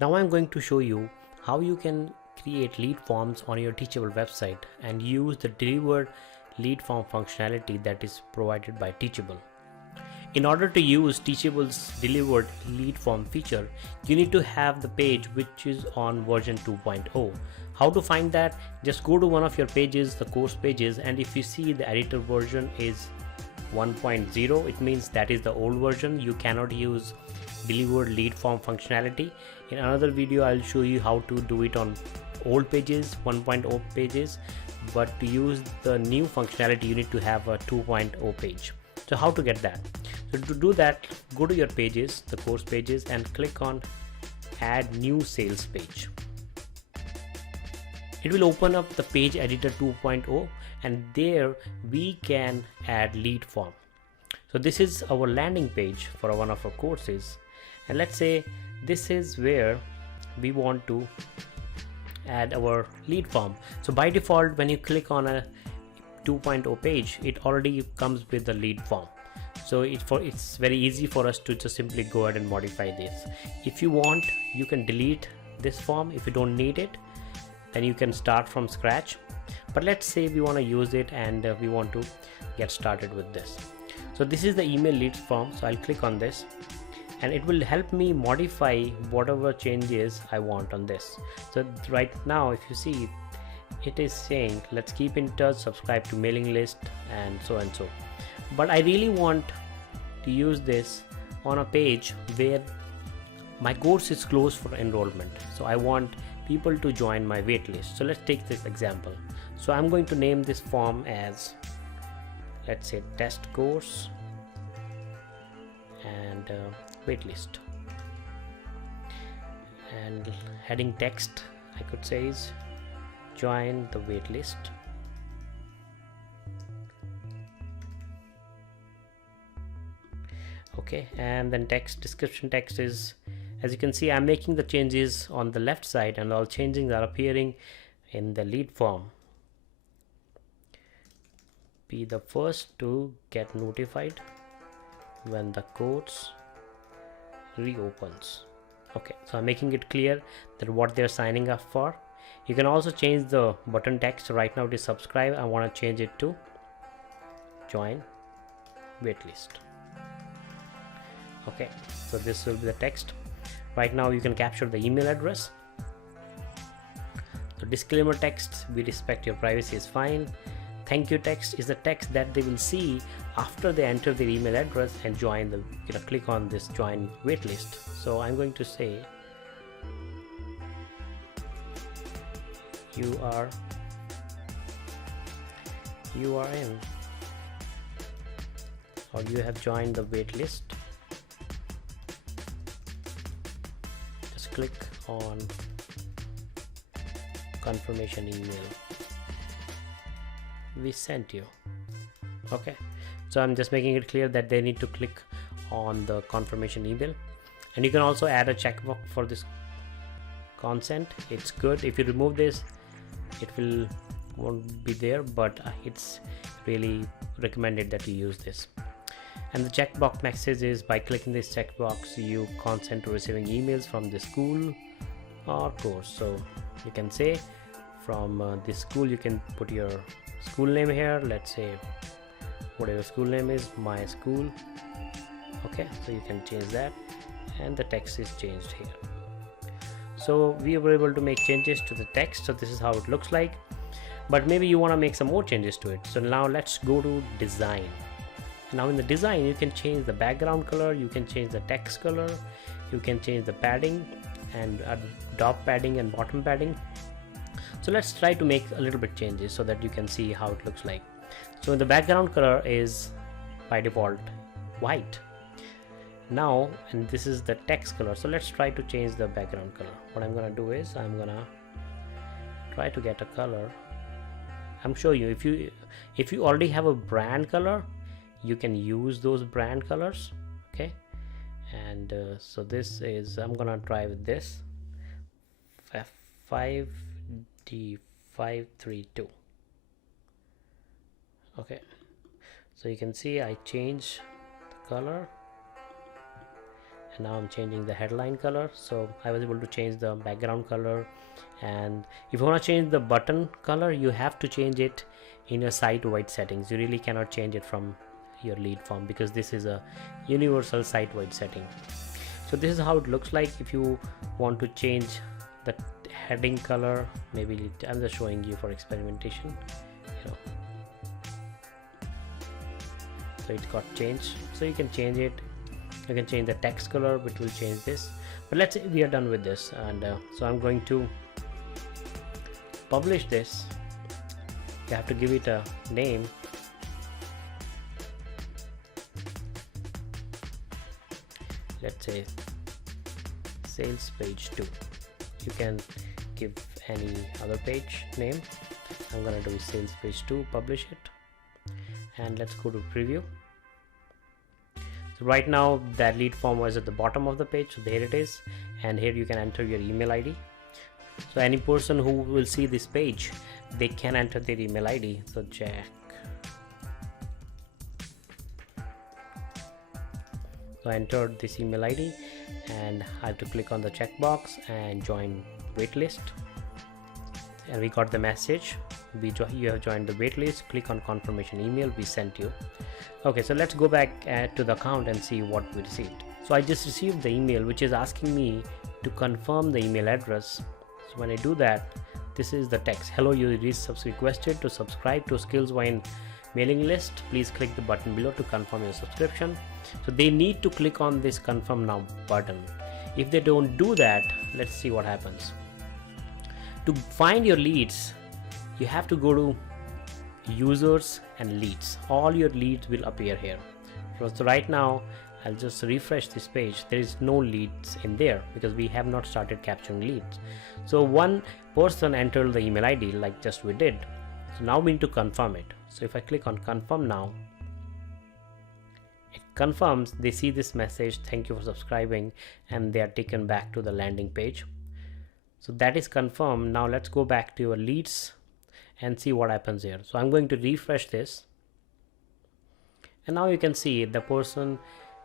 Now I'm going to show you how you can create lead forms on your Teachable website and use the delivered lead form functionality that is provided by Teachable. In order to use Teachable's delivered lead form feature, you need to have the page which is on version 2.0. How to find that? Just go to one of your pages, the course pages, and if you see the editor version is 1.0, it means that is the old version. You cannot use delivered lead form functionality. In another video I'll show you how to do it on old pages, 1.0 pages, but to use the new functionality you need to have a 2.0 page. So how to get that? So to do that, go to your pages, the course pages, and click on add new sales page. It will open up the page editor 2.0, and there we can add lead form. So this is our landing page for one of our courses, and let's say this is where we want to add our lead form. So by default, when you click on a 2.0 page, it already comes with the lead form. So it's very easy for us to just simply go ahead and modify this. If you want, you can delete this form. If you don't need it, then you can start from scratch. But let's say we want to use it and we want to get started with this. So this is the email lead form. So I'll click on this and it will help me modify whatever changes I want on this. So right now, if you see, it is saying let's keep in touch, subscribe to mailing list, and so and so. But I really want to use this on a page where my course is closed for enrollment. So I want people to join my waitlist. So let's take this example. So I'm going to name this form as, let's say, test course and waitlist, and heading text I could say is join the waitlist. Okay, and then text, description text is, as you can see, I'm making the changes on the left side and all changes are appearing in the lead form. Be the first to get notified when the course reopens. Okay, so I'm making it clear that what they're signing up for. You can also change the button text. Right now it is subscribe. I want to change it to join waitlist. Okay, so this will be the text. Right now you can capture the email address. So disclaimer text, we respect your privacy, is fine. Thank you text is the text that they will see after they enter their email address and join the, click on this join waitlist. So I'm going to say you are in, or you have joined the waitlist. Just click on confirmation email we sent you. Okay, so I'm just making it clear that they need to click on the confirmation email, and you can also add a checkbox for this consent. It's good. If you remove this, it won't be there, but it's really recommended that you use this. And the checkbox message is, by clicking this checkbox you consent to receiving emails from the school or course. So you can say from this school, you can put your school name here. Let's say whatever school name is, my school. Okay, so you can change that, and the text is changed here. So we were able to make changes to the text. So this is how it looks like, but maybe you want to make some more changes to it. So now let's go to design. Now in the design, you can change the background color, you can change the text color, you can change the padding and top padding and bottom padding. So let's try to make a little bit changes so that you can see how it looks like. So the background color is by default white now, and this is the text color. So let's try to change the background color. What I'm gonna do is I'm gonna try to get a color. I'm showing you, if you already have a brand color, you can use those brand colors. Okay, and so this is, I'm gonna try with this F5D532. Okay, so you can see I change the color, and now I'm changing the headline color. So I was able to change the background color, and if you want to change the button color, you have to change it in your site-wide settings. You really cannot change it from your lead form because this is a universal site-wide setting. So this is how it looks like. If you want to change the heading color, maybe I'm just showing you for experimentation, you know. So it got changed, so you can change it. You can change the text color, which will change this. But let's say we are done with this, and so I'm going to publish this. You have to give it a name. Let's say sales page 2. You can give any other page name. I'm gonna do sales page 2, publish it, and let's go to preview. So right now that lead form was at the bottom of the page, so there it is, and here you can enter your email ID. So any person who will see this page, they can enter their email ID. So Jack. So I entered this email ID, and I have to click on the checkbox and join waitlist. And we got the message, you have joined the waitlist. Click on confirmation email we sent you. Okay, so let's go back to the account and see what we received. So I just received the email which is asking me to confirm the email address. So when I do that, this is the text: hello, you requested to subscribe to SkillsVine mailing list. Please click the button below to confirm your subscription. So they need to click on this confirm now button. If they don't do that, let's see what happens. To find your leads, you have to go to users and leads. All your leads will appear here. So right now I'll just refresh this page. There is no leads in there because we have not started capturing leads. So one person entered the email ID like just we did. So now we need to confirm it. So if I click on confirm now, it confirms. They see this message, thank you for subscribing, and they are taken back to the landing page. So that is confirmed. Now let's go back to your leads and see what happens here. So I'm going to refresh this, and now you can see the person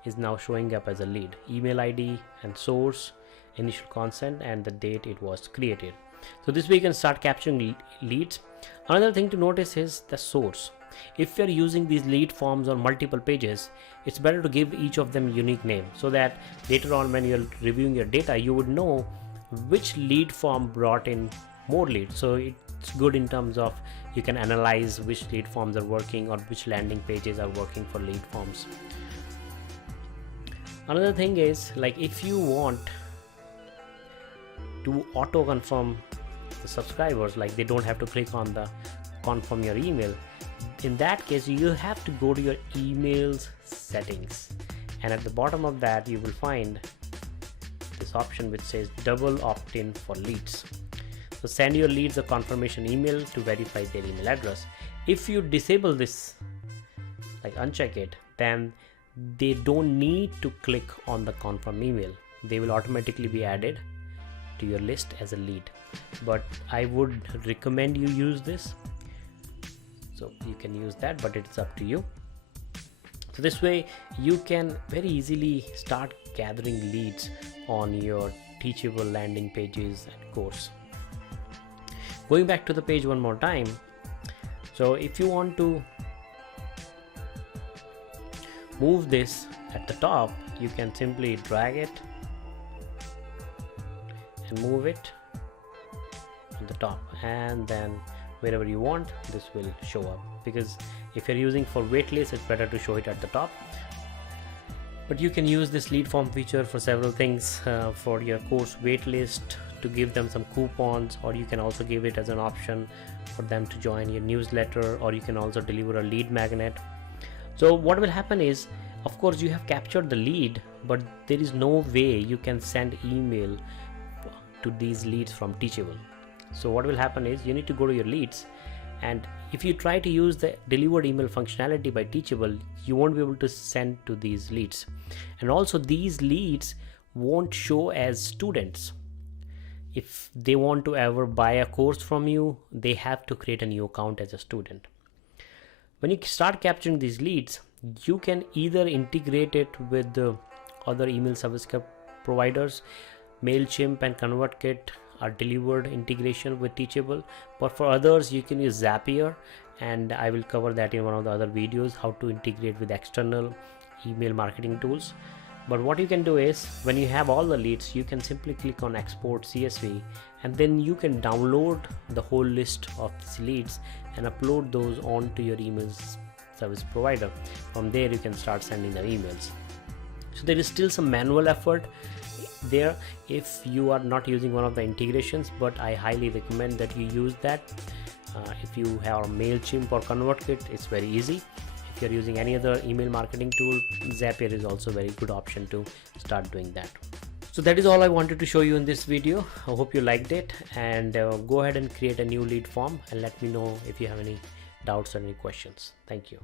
is now showing up as a lead. Email ID and source, initial consent, and the date it was created. So this way you can start capturing leads. Another thing to notice is the source. If you're using these lead forms on multiple pages, it's better to give each of them unique name, so that later on when you're reviewing your data, you would know which lead form brought in more leads. So it's good in terms of you can analyze which lead forms are working or which landing pages are working for lead forms. Another thing is, like, if you want to auto confirm the subscribers, like they don't have to click on the confirm your email, in that case you have to go to your emails settings, and at the bottom of that you will find this option which says double opt-in for leads. So send your leads a confirmation email to verify their email address. If you disable this, like uncheck it, then they don't need to click on the confirm email. They will automatically be added to your list as a lead. But I would recommend you use this. So you can use that, but it's up to you. So this way you can very easily start gathering leads on your Teachable landing pages and course. Going back to the page one more time. So if you want to move this at the top, you can simply drag it and move it on the top, and then wherever you want this will show up, because if you're using for waitlist, it's better to show it at the top. But you can use this lead form feature for several things, for your course waitlist, to give them some coupons, or you can also give it as an option for them to join your newsletter, or you can also deliver a lead magnet. So what will happen is, of course you have captured the lead, but there is no way you can send email to these leads from Teachable. So what will happen is, you need to go to your leads, and if you try to use the delivered email functionality by Teachable, you won't be able to send to these leads. And also these leads won't show as students. If they want to ever buy a course from you, they have to create a new account as a student. When you start capturing these leads, you can either integrate it with other email service providers. MailChimp and ConvertKit are delivered integration with Teachable, but for others you can use Zapier, and I will cover that in one of the other videos, how to integrate with external email marketing tools. But what you can do is, when you have all the leads, you can simply click on export CSV, and then you can download the whole list of these leads and upload those onto your email service provider. From there you can start sending them emails. So there is still some manual effort there if you are not using one of the integrations, but I highly recommend that you use that. If you have MailChimp or ConvertKit, it's very easy. If you're using any other email marketing tool, Zapier is also a very good option to start doing that. So that is all I wanted to show you in this video. I hope you liked it, and go ahead and create a new lead form and let me know if you have any doubts or any questions. Thank you.